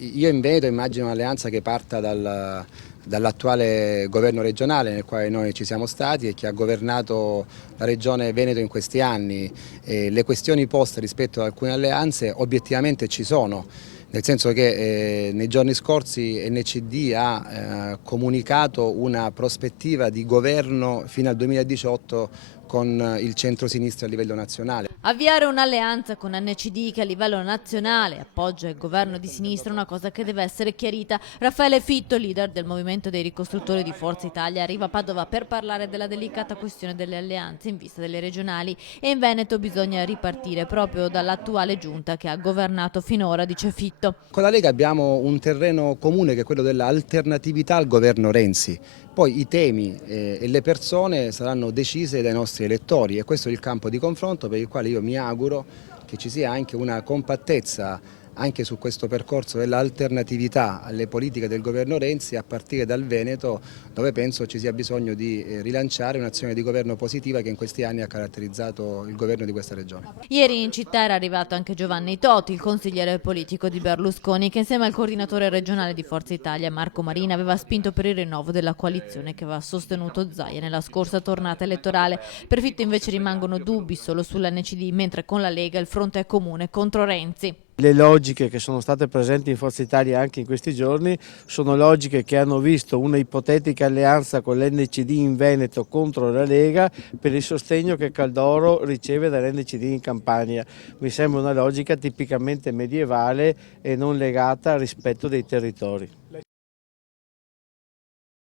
Io in Veneto immagino un'alleanza che parta dall'attuale governo regionale nel quale noi ci siamo stati e che ha governato la regione Veneto in questi anni. Le questioni poste rispetto ad alcune alleanze obiettivamente ci sono, nel senso che nei giorni scorsi NCD ha comunicato una prospettiva di governo fino al 2018 con il centro-sinistra a livello nazionale. Avviare un'alleanza con NCD che a livello nazionale appoggia il governo di sinistra è una cosa che deve essere chiarita. Raffaele Fitto, leader del movimento dei ricostruttori di Forza Italia, arriva a Padova per parlare della delicata questione delle alleanze in vista delle regionali e in Veneto bisogna ripartire proprio dall'attuale giunta che ha governato finora, dice Fitto. Con la Lega abbiamo un terreno comune che è quello dell'alternatività al governo Renzi. Poi i temi e le persone saranno decise dai nostri elettori e questo è il campo di confronto per il quale io mi auguro che ci sia anche una compattezza anche su questo percorso dell'alternatività alle politiche del governo Renzi a partire dal Veneto, dove penso ci sia bisogno di rilanciare un'azione di governo positiva che in questi anni ha caratterizzato il governo di questa regione. Ieri in città era arrivato anche Giovanni Toti, il consigliere politico di Berlusconi, che insieme al coordinatore regionale di Forza Italia Marco Marina aveva spinto per il rinnovo della coalizione che aveva sostenuto Zaia nella scorsa tornata elettorale. Per Fitto invece rimangono dubbi solo sull'NCD, mentre con la Lega il fronte è comune contro Renzi. Le logiche che sono state presenti in Forza Italia anche in questi giorni sono logiche che hanno visto una ipotetica alleanza con l'NCD in Veneto contro la Lega per il sostegno che Caldoro riceve dall'NCD in Campania. Mi sembra una logica tipicamente medievale e non legata al rispetto dei territori.